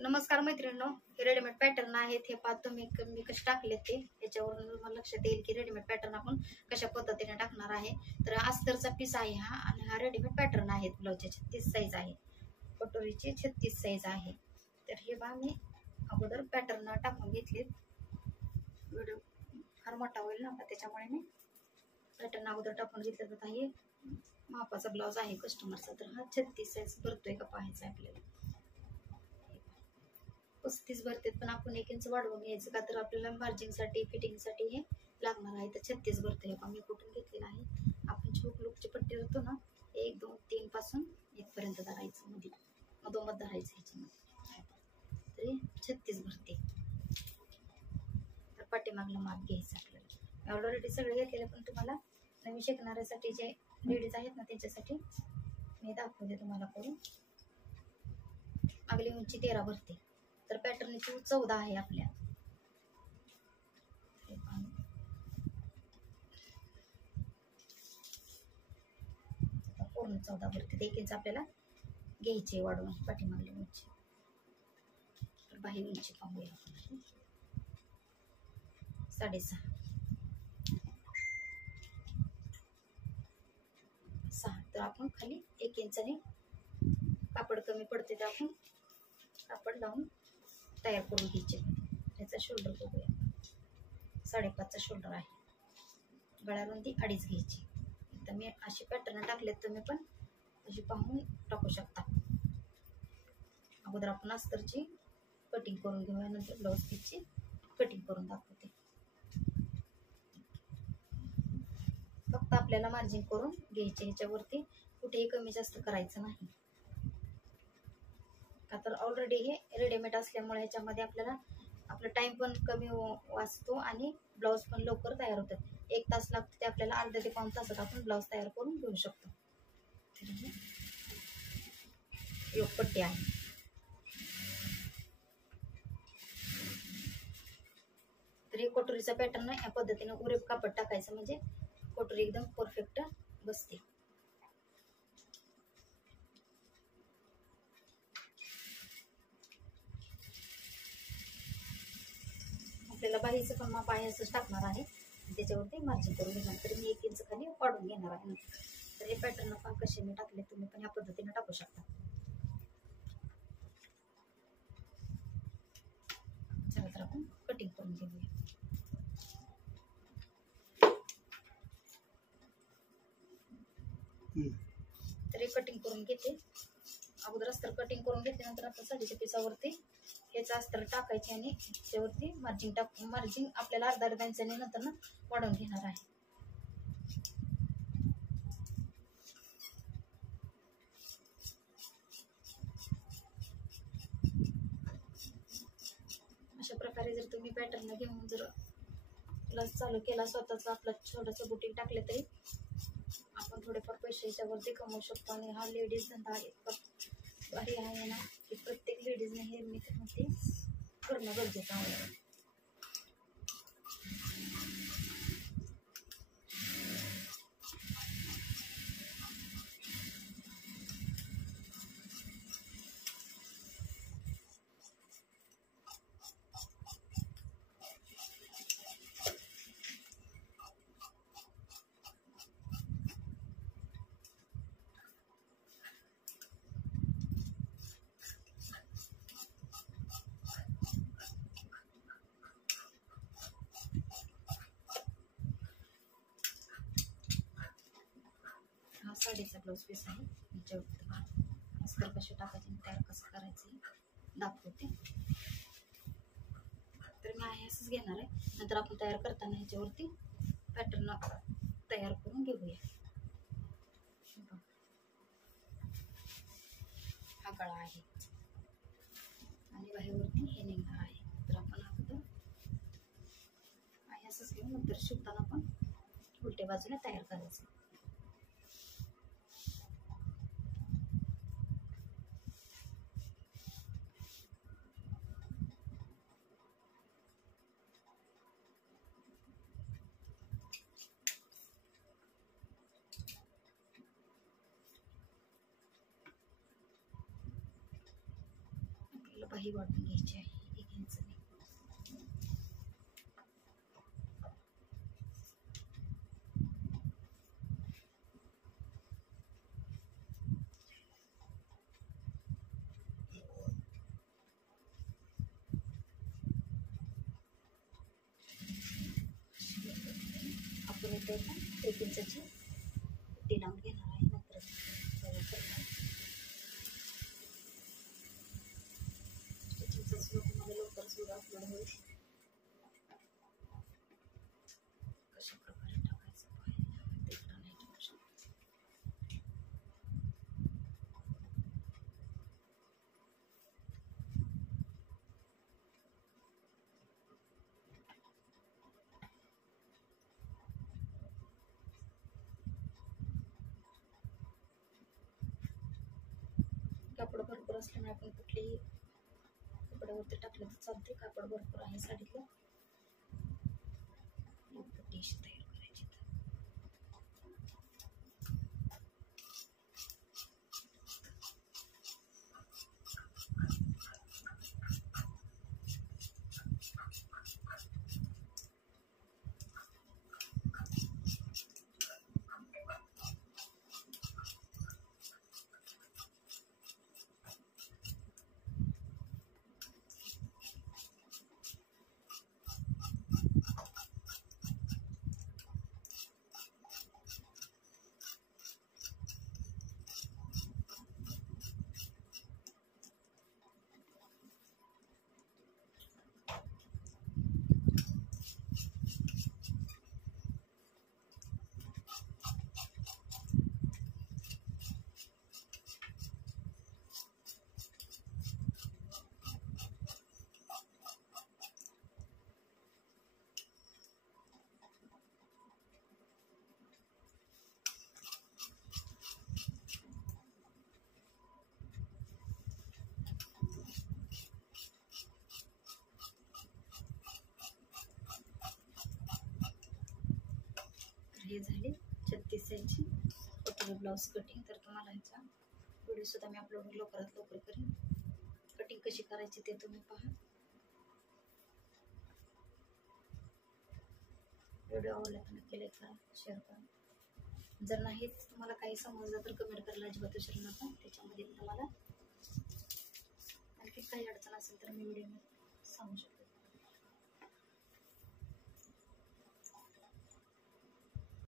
नमस्कार मैत्रिणींनो, हे रेडीमेड पॅटर्न आहेत. हे पाहतो मी कसे टाकले ते, याच्यावरून मला लक्षात येईल की रेडीमेड पॅटर्न आपण कशा पद्धतीने टाकणार आहे. तर अस्तरचा पीस आहे हा, आणि हा रेडीमेड पॅटर्न आहे. ब्लाउजची 36 साईज आहे, कटोरीची 36 साईज आहे. तर हे बा मी अगोदर पॅटर्न टाकून घेतले. व्हिडिओ फार मोठा होईल ना, त्याच्यामुळे मी पॅटर्न अगोदर टाकून घेतलं. तर हे मापाचा ब्लाउज आहे कस्टमरचा, तर हा 36 साईज भरतोय का पाहायचा आपल्याला. 35 भरतेत, पण आपण 1 इंच वाढवून घ्यायचं का, तर आपल्याला मार्जिनसाठी फिटिंगसाठी हे लागणार आहे. तर 36 भरते. मी कुठून घेतलेला आहे, आपण छोट लुकची पट्टी होतो ना, 1 2 3 पासून 1 पर्यंत धरायचं, मध्ये मधोमध धरायचं ह्याच्यामध्ये. तरी 36 भरते. तर पाठीमागलं माप घ्यायचं आपल्याला. ऑलरेडी सगळे घेतलेले, पण तुम्हाला नवीन शिकणाऱ्यासाठी जे लेडीज आहेत ना, त्यांच्यासाठी मी दाखवते तुम्हाला करून. मागली उंची 13 भरते. तर पॅटर्नची 14 आहे आपल्या. पूर्ण 14 भरते. 1 इंच आपल्याला घ्यायची वाढवून पाठीमागली उंची. तर बाहेर उंची पाहूया आपण. 6.5 6. तर आपण खाली 1 इंचाने कापड कमी पडते, तर आपण कापड लावून तयार करून घ्यायचे. त्याचा शोल्डर बघूया. 5.5चा शोल्डर आहे. गळा रुंदी 2.5 घ्यायची. तर मी अशी पॅटर्न टाकलेत, तुम्ही पण अशी पाहून टाकू शकता. अगोदर आपण अस्तरची कटिंग करून घेऊया, नंतर ब्लाउज पीसची कटिंग करून दाखवते. फक्त आपल्याला मार्जिन करून घ्यायचे, ह्याच्यावरती कुठेही कमी जास्त करायचं नाही, का तर ऑलरेडी हे रेडीमेड असल्यामुळे ह्याच्यामध्ये आपल्याला आपला टाइम पण कमी वाचतो आणि ब्लाउज पण लवकर तयार होतात. 1 तास लागतो, ते आपल्याला अर्ध्या ते पाऊण तासात आपण ब्लाउज तयार करून घेऊ शकतो. योगपट्टी आहे. तर हे कटोरीचा पॅटर्न या पद्धतीने उरेप कापड टाकायचं, म्हणजे कटोरी एकदम परफेक्ट बसते. आपल्याला बाहीचं पण माप आहे असंच टाकणार आहे, त्याच्यावरती मार्जिन करून घेणार. तर मी 1 इंच खाली वाढून घेणार आहे. तर हे पॅटर्न पण कसे मी टाकले, तुम्ही पण या पद्धतीने टाकू शकता. चला तर आपण कटिंग करून घेऊया. तर हे कटिंग करून घेते. अगोदर अस्तर कटिंग करून घेतल्यानंतर आपण साडीच्या पिसावरती ह्याचं अस्तर टाकायचे आणि त्यावरती मार्जिन आपल्याला अर्धा इंचाने नंतर वाढवून घेणार आहे. अशा प्रकारे जर तुम्ही पॅटर्न घेऊन जर क्लास चालू केला, स्वतःच आपलं छोटंसं बुटीक टाकले, तरी आपण थोडेफार पैसे याच्यावरती कमवू शकतो. आणि हा लेडीज धंदा इतका भारी आहे ना, की प्रत्येक लेडीजने हे मी म्हणते करणं गरजेचं आहे. हा साडीचा ब्लाऊज पीस आहे. याच्यावरती अस्तर कसे टाकायचे, तयार कसं करायचं दाखवते. तर मी आहे असंच घेणार आहे. नंतर आपण तयार करताना ह्याच्यावरती पॅटर्न तयार करून घेऊया. हा गळा आहे आणि बाहेरवरती हे निघणार आहे. तर आपण अगोदर आहे असंच घेऊन नंतर शिवताना आपण उलट्या बाजूने तयार करायचं. आपल्याला बाही वाढून घ्यायची आहे 1 इंचने. आपण इथे 1 इंचाची पट्टी लावून घेणार आहे. नंतर तुम्हाला लवकरच व्हिडिओ अपलोड होईल. कशा प्रकारे टाकायचं ते नाही टाकू शकत. कापड भरपूर असल्यामुळे आपण कुठलीही कपड्यावरती टाकलं तर चालते. कापड भरपूर आहे साडीतलं. डिश तयार करायची. हे झाली 36 इंची कटिंग ब्लाउज कटिंग. तर तुम्हाला ह्याचा व्हिडिओ सुद्धा मी अपलोड लवकरात लवकर करेन. कटिंग कशी करायची ते तुम्ही पहा. व्हिडिओ आवडला तर नक्की लाईक करा, शेअर करा. जर नाही तुम्हाला काही समजलं तर कमेंट करायला अजिबात विसरू नका. त्याच्यामध्ये तुम्हाला आणखी काही अडचण असेल तर मी व्हिडिओ सांगू शकते.